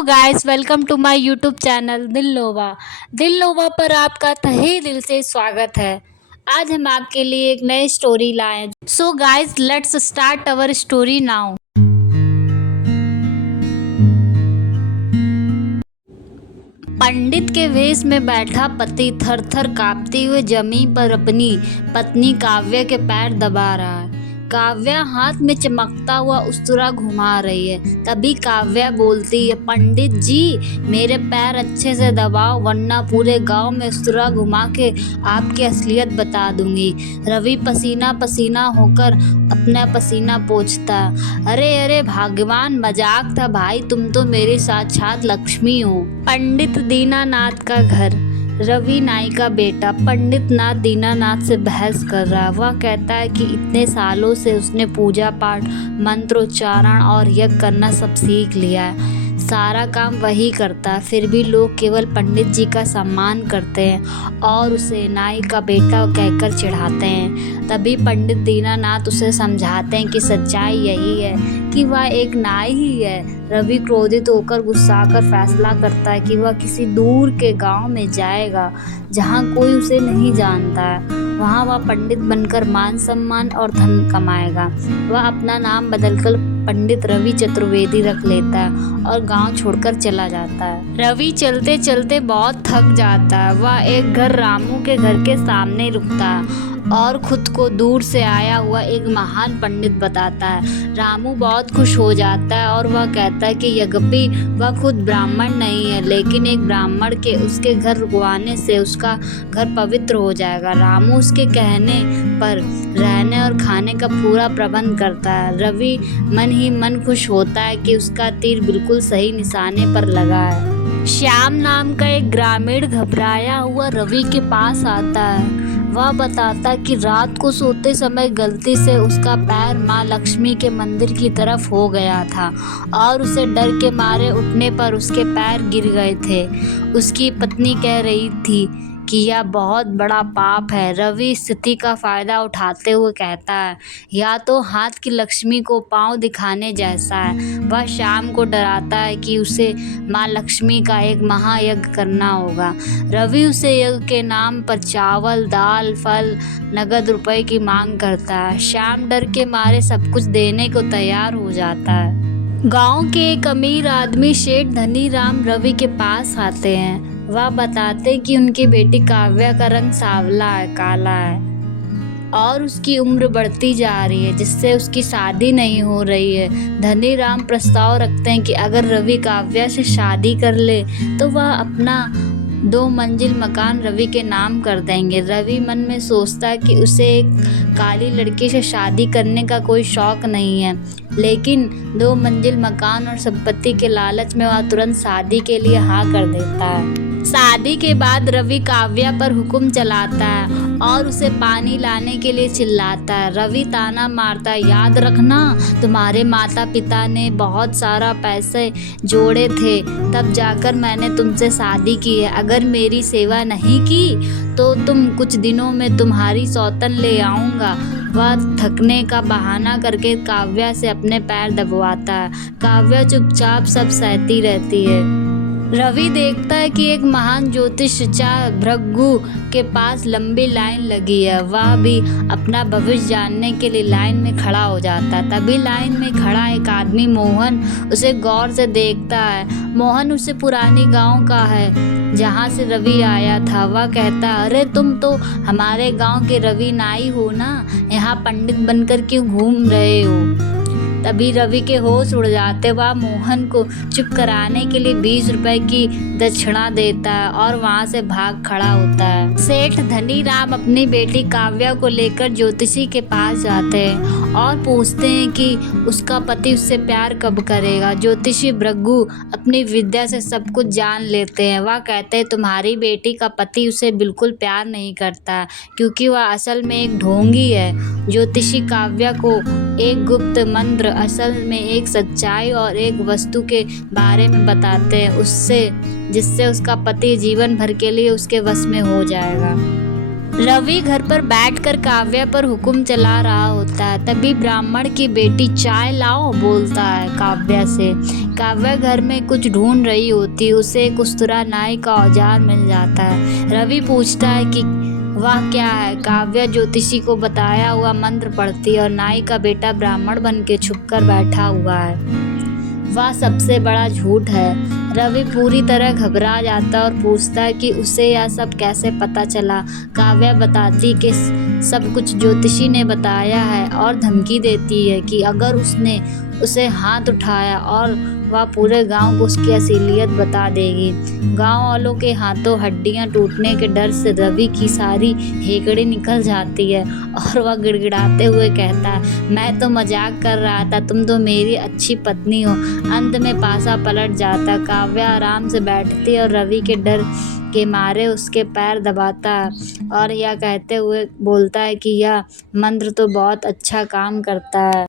Hello guys, welcome to my YouTube channel दिल लोवा पर आपका तहे दिल से स्वागत है। आज हम आपके लिए एक नई स्टोरी लाए। So guys, let's start our story now. पंडित के वेश में बैठा पति थर थर कांपते हुए जमीन पर अपनी पत्नी काव्या के पैर दबा रहा है। काव्या हाथ में चमकता हुआ उस्तरा घुमा रही है। तभी काव्या बोलती है, पंडित जी मेरे पैर अच्छे से दबाओ, वरना पूरे गांव में उस्तरा घुमा के आपकी असलियत बता दूंगी। रवि पसीना पसीना होकर अपना पसीना पोंछता। अरे अरे भगवान, मजाक था भाई, तुम तो मेरी साक्षात लक्ष्मी हो। पंडित दीनानाथ का घर। रवि नाई का बेटा पंडित नाथ दीनानाथ से बहस कर रहा है। वह कहता है कि इतने सालों से उसने पूजा पाठ, मंत्रोच्चारण और यज्ञ करना सब सीख लिया है। सारा काम वही करता है, फिर भी लोग केवल पंडित जी का सम्मान करते हैं और उसे नाई का बेटा कहकर चिढ़ाते हैं। तभी पंडित दीनानाथ उसे समझाते हैं कि सच्चाई यही है कि वह एक नाई ही है। रवि क्रोधित होकर गुस्साकर फैसला करता है कि वह किसी दूर के गांव में जाएगा जहां कोई उसे नहीं जानता है। वहां वह पंडित बनकर मान सम्मान और धन कमाएगा। वह अपना नाम बदलकर पंडित रवि चतुर्वेदी रख लेता है और गांव छोड़कर चला जाता है। रवि चलते चलते बहुत थक जाता है। वह एक घर रामू के घर के सामने रुकता है और खुद को दूर से आया हुआ एक महान पंडित बताता है। रामू बहुत खुश हो जाता है और वह कहता है कि यद्यपि वह खुद ब्राह्मण नहीं है, लेकिन एक ब्राह्मण के उसके घर रुकवाने से उसका घर पवित्र हो जाएगा। रामू उसके कहने पर रहने और खाने का पूरा प्रबंध करता है। रवि मन ही मन खुश होता है कि उसका तीर बिल्कुल सही निशाने पर लगा है। श्याम नाम का एक ग्रामीण घबराया हुआ रवि के पास आता है। वह बताता कि रात को सोते समय गलती से उसका पैर माँ लक्ष्मी के मंदिर की तरफ हो गया था और उसे डर के मारे उठने पर उसके पैर गिर गए थे। उसकी पत्नी कह रही थी कि यह बहुत बड़ा पाप है। रवि स्थिति का फ़ायदा उठाते हुए कहता है, या तो हाथ की लक्ष्मी को पाँव दिखाने जैसा है। वह शाम को डराता है कि उसे माँ लक्ष्मी का एक महायज्ञ करना होगा। रवि उसे यज्ञ के नाम पर चावल, दाल, फल, नगद रुपए की मांग करता है। श्याम डर के मारे सब कुछ देने को तैयार हो जाता है। गांव के एक अमीर आदमी सेठ धनी राम रवि के पास आते हैं। वह बताते कि उनकी बेटी काव्या का रंग सांवला है, काला है और उसकी उम्र बढ़ती जा रही है, जिससे उसकी शादी नहीं हो रही है। धनी राम प्रस्ताव रखते हैं कि अगर रवि काव्या से शादी कर ले तो वह अपना 2 मंजिल मकान रवि के नाम कर देंगे। रवि मन में सोचता है कि उसे एक काली लड़की से शादी करने का कोई शौक नहीं है, लेकिन 2 मंजिल मकान और संपत्ति के लालच में वह तुरंत शादी के लिए हाँ कर देता है। शादी के बाद रवि काव्या पर हुक्म चलाता है और उसे पानी लाने के लिए चिल्लाता है। रवि ताना मारता है, याद रखना तुम्हारे माता पिता ने बहुत सारा पैसे जोड़े थे, तब जाकर मैंने तुमसे शादी की है। अगर मेरी सेवा नहीं की तो तुम कुछ दिनों में तुम्हारी सौतन ले आऊँगा। वह थकने का बहाना करके काव्या से अपने पैर दबवाता है। काव्या चुपचाप सब सहती रहती है। रवि देखता है कि एक महान ज्योतिषाचार्य भृगु के पास लंबी लाइन लगी है। वह भी अपना भविष्य जानने के लिए लाइन में खड़ा हो जाता है। तभी लाइन में खड़ा एक आदमी मोहन उसे गौर से देखता है। मोहन उसे पुरानी गांव का है जहां से रवि आया था। वह कहता है, अरे तुम तो हमारे गांव के रवि नाई हो ना, यहाँ पंडित बनकर क्यों घूम रहे हो? तभी रवि के होश उड़ जाते। वह मोहन को चुप कराने के लिए 20 रुपए की दक्षिणा देता है और वहां से भाग खड़ा होता है। सेठ धनी राम अपनी बेटी काव्या को लेकर ज्योतिषी के पास जाते हैं और पूछते हैं कि उसका पति उससे प्यार कब करेगा। ज्योतिषी भृगु अपनी विद्या से सब कुछ जान लेते हैं। वह कहते हैं, तुम्हारी बेटी का पति उसे बिल्कुल प्यार नहीं करता क्योंकि वह असल में एक ढोंगी है। ज्योतिषी काव्या को एक गुप्त मंत्र, असल में एक सच्चाई और एक वस्तु के बारे में बताते हैं, जिससे उसका पति जीवन भर के लिए उसके वश में हो जाएगा। रवि घर पर बैठकर काव्या पर हुक्म चला रहा होता है। तभी ब्राह्मण की बेटी चाय लाओ बोलता है काव्या से। काव्या घर में कुछ ढूंढ रही होती, उसे एक उस्तरा नाई का औजार मिल जाता है। रवि पूछता है कि वह क्या है। काव्या ज्योतिषी को बताया हुआ मंत्र पढ़ती है और नाई का बेटा ब्राह्मण बन के छुप कर बैठा हुआ है। वह सबसे बड़ा झूठ है। रवि पूरी तरह घबरा जाता है और पूछता है कि उसे यह सब कैसे पता चला। काव्या बताती कि सब कुछ ज्योतिषी ने बताया है और धमकी देती है कि अगर उसने उसे हाथ उठाया और वह पूरे गांव को उसकी असलियत बता देगी। गांव वालों के हाथों हड्डियां टूटने के डर से रवि की सारी हेकड़ी निकल जाती है और वह गिड़गिड़ाते हुए कहता है, मैं तो मजाक कर रहा था, तुम तो मेरी अच्छी पत्नी हो। अंत में पासा पलट जाता। काव्या आराम से बैठती है और रवि के डर के मारे उसके पैर दबाता है और यह कहते हुए बोलता है कि यह मंत्र तो बहुत अच्छा काम करता है।